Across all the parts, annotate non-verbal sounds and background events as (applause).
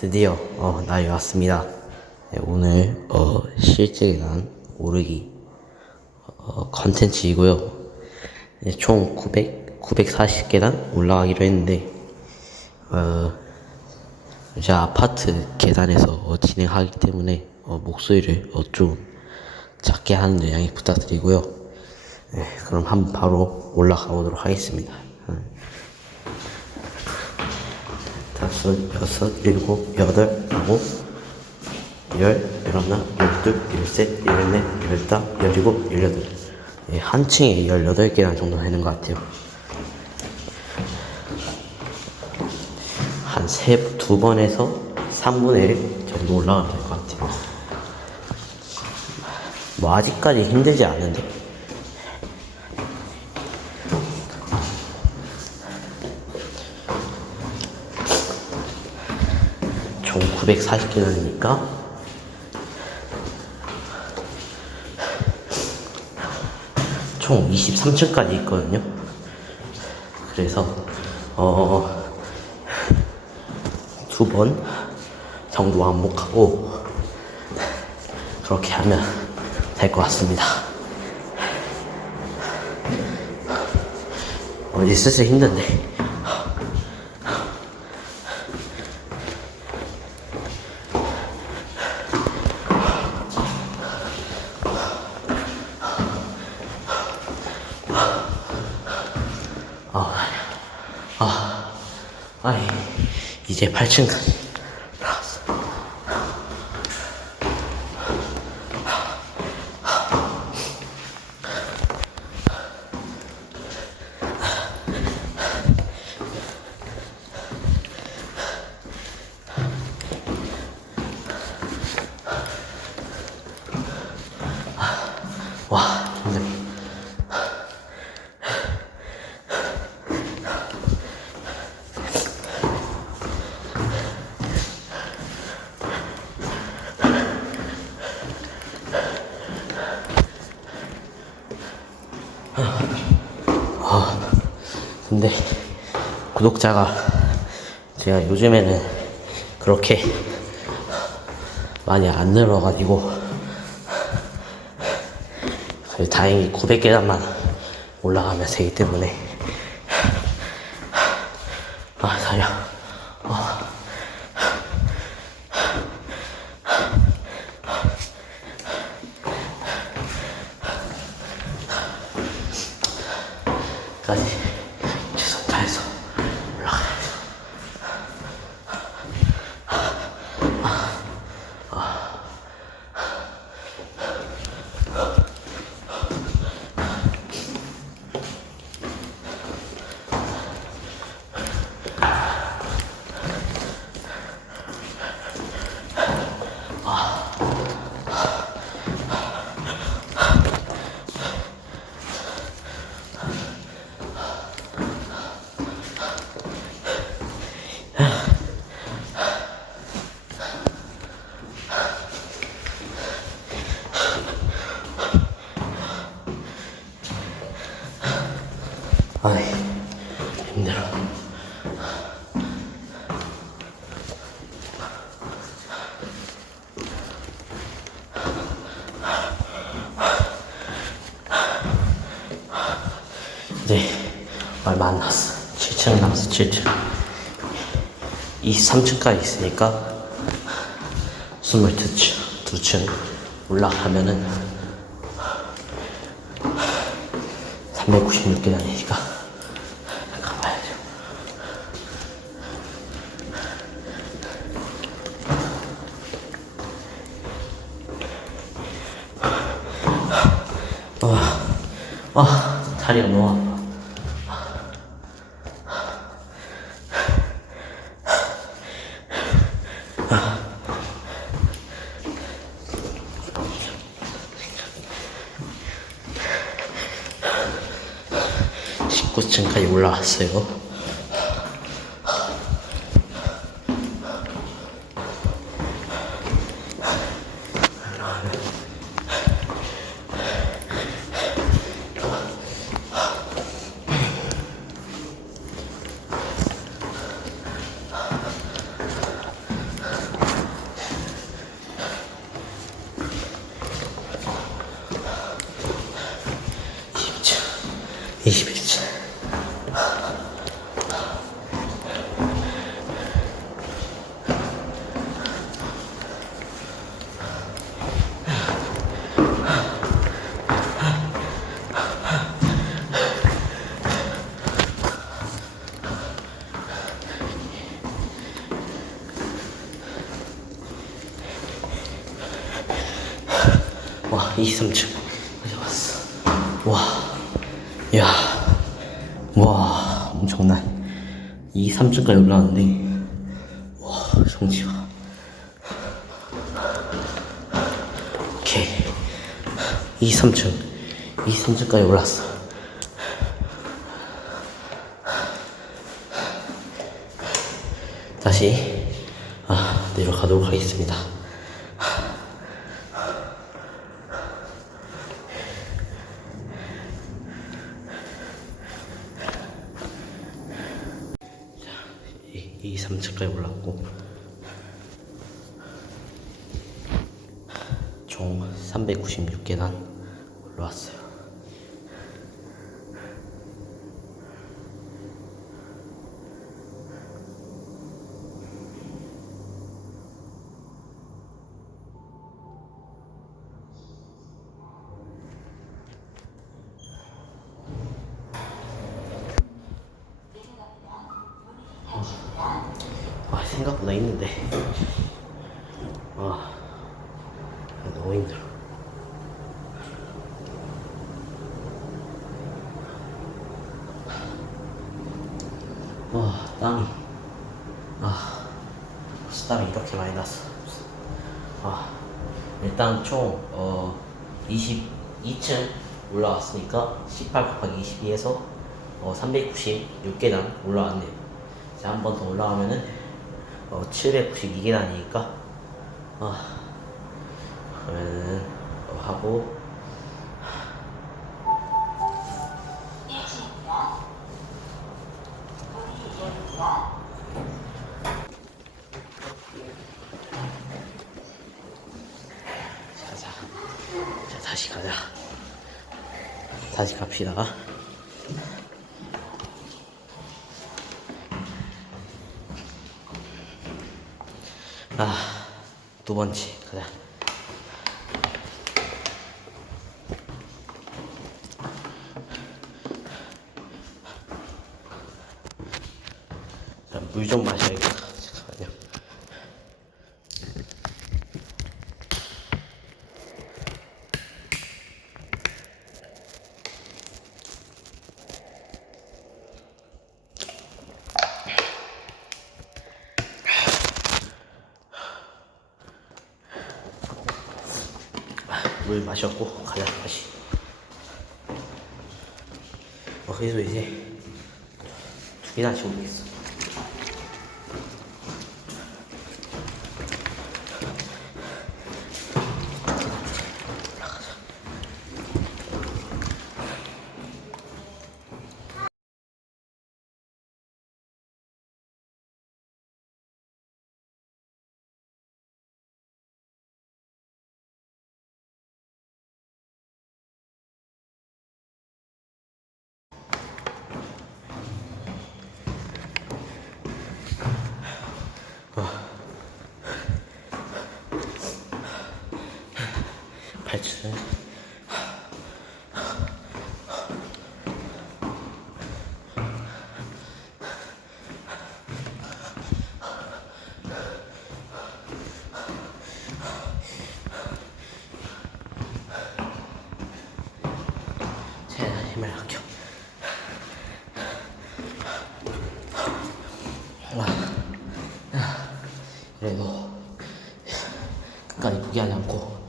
드디어 어, 날이 왔습니다. 네, 오늘 어, 실제 계단 오르기 어, 컨텐츠이고요. 네, 총 900, 940계단 올라가기로 했는데 어, 제 아파트 계단에서 어, 진행하기 때문에 어, 목소리를 어, 좀 작게 하는 양해 부탁드리고요. 네, 그럼 한번 바로 올라가 보도록 하겠습니다. 다섯, 여섯, 일곱, 여덟, 아홉, 열, 열하나, 열둘, 열셋, 열넷, 열다, 열일곱, 열여덟. 예, 한 층에 열여덟 개나 정도 되는 것 같아요. 한 세, 두 번에서 3분의 1 정도 올라가면 될 것 같아요. 뭐, 아직까지 힘들지 않은데. 총 940계단이니까 총 23층까지 있거든요. 그래서 어 두 번 정도 왕복하고 그렇게 하면 될 것 같습니다. 어디 슬슬 힘든데. 아이, 이제 8층까지 나왔어. 와, 힘들어. 근데 구독자가 제가 요즘에는 그렇게 많이 안 늘어가지고 다행히 900계단만 올라가면 되기 때문에 아 다려 까지 최선 다해서 올라가야죠. 아이 힘들어. 이제 얼마 안 남았어. 7층 남았어. 7층. 23층까지 있으니까 22층, 2층 올라가면은 396계단이니까 가봐야죠. 와, 와, 다리가 너무 아파. 십 19층까지 올라왔어요. 21층. 와, 23층. 가져왔어. 와, 야, 와, 엄청난. 23층까지 올라왔는데, 와, 정지가. 오케이. 23층. 23층까지 올랐어. 다시, 아, 내려가도록 하겠습니다. 10도에 올랐고. 총 396개단. 아, 땀이 이렇게 많이 났어. 아, 일단 총, 어, 22층 올라왔으니까 18 곱하기 22에서 어, 396계단 올라왔네요. 이제 한 번 더 올라가면은 어, 792계단이니까 아, 그러면은 어, 하고 다시 가자. 다시 갑시다. 아 두 번째. 가자. 물 좀 마셔야겠다 잠깐만요 물 마셨고 가자 다시. 어 그래서 이제 두 개나 지고 있어 발치는 최대한 힘을 아껴. 와, 그래도 끝까지 포기하지 않고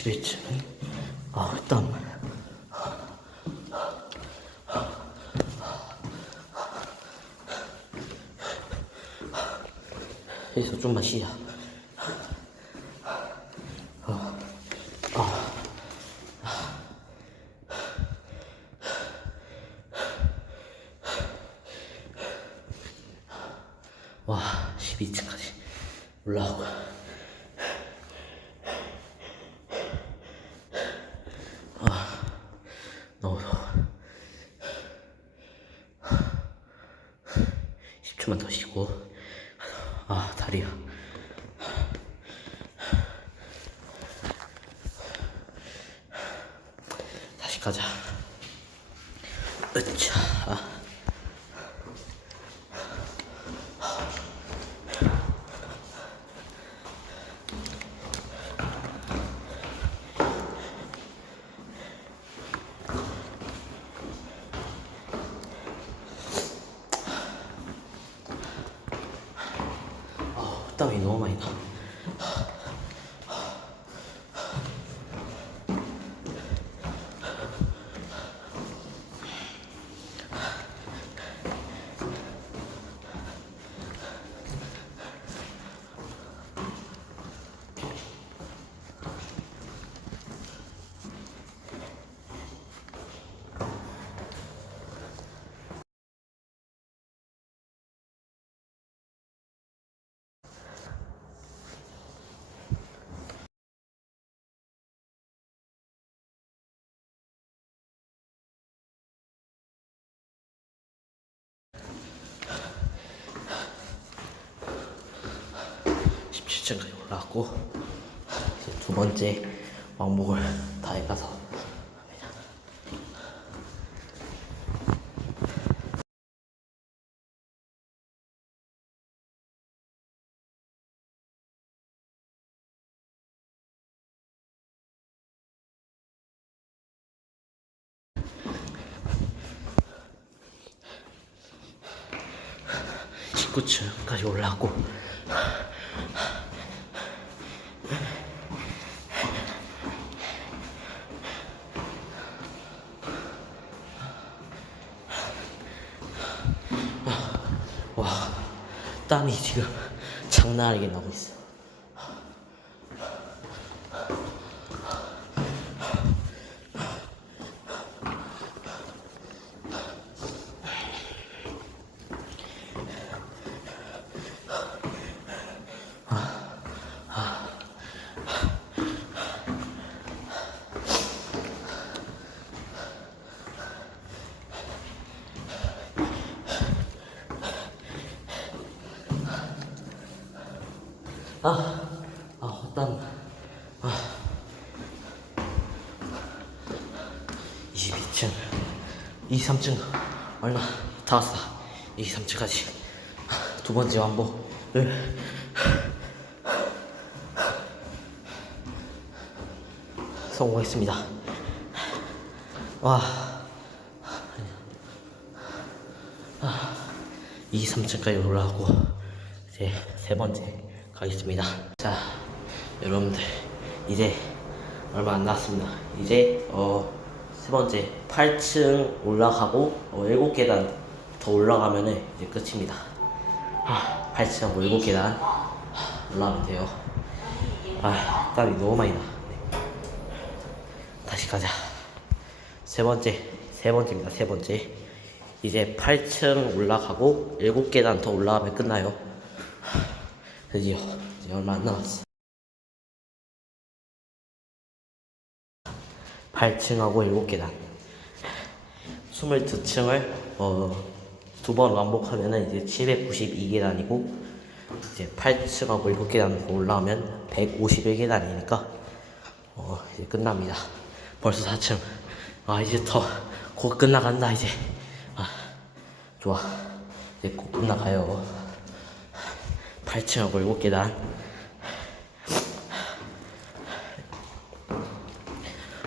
11층. 아, 땀. 여기서 좀만 쉬자. 와, 12층까지. 올라오고. 아 너무 더워. 10초만 더 쉬고. 아 다리야. 다시 가자. 으차. 아 10층까지 올라왔고 두 번째 왕복을 다 해가서 그 층까지 올라왔고 땀이 지금 (laughs) 장난 아니게 나고 있어 아, 아, 헛땀. 아. 22층, 23층, 얼마 다 왔어. 23층까지. 두 번째 왕복을. 성공했습니다. 와. 아, 23층까지 올라가고, 이제 세 번째 가겠습니다. 자, 여러분들 이제 얼마 안 남았습니다. 이제 어 세 번째 8층 올라가고 어, 7계단 더 올라가면은 이제 끝입니다. 아, 8층 하고 7계단 올라가면 돼요. 아, 땀이 너무 많이 나. 네. 다시 가자. 세 번째, 세 번째입니다. 세 번째. 이제 8층 올라가고 7계단 더 올라가면 끝나요. 드디어 이제 얼마 안 남았어. 8층하고 7계단. 22층을 어, 두 번 왕복하면은 이제 792계단이고 이제 8층하고 7계단 올라오면 151계단이니까 어, 이제 끝납니다. 벌써 4층. 아 이제 더 곧 끝나간다 이제. 아 좋아. 이제 곧 끝나가요. 8층하고 7계단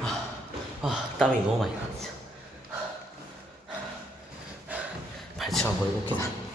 아, 아 땀이 너무 많이 나 진짜 8층하고 7계단 자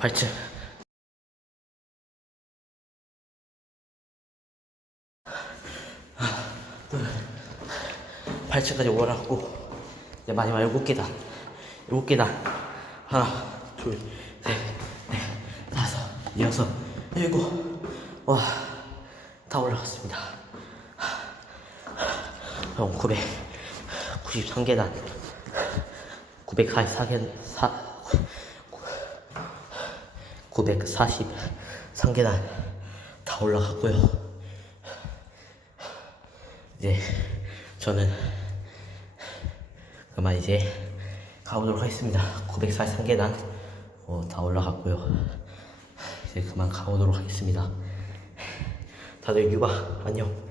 8층 8층까지 올라갔고 이제 마지막 7계단 7계단 하나 둘셋넷 다섯 여섯 일곱. 와 다 올라갔습니다. 형 993계단 944개 943계단 다 올라갔고요. 이제 저는 그만 이제 가보도록 하겠습니다. 943계단 어, 다 올라갔고요. 이제 그만 가보도록 하겠습니다. 다들 유바 안녕.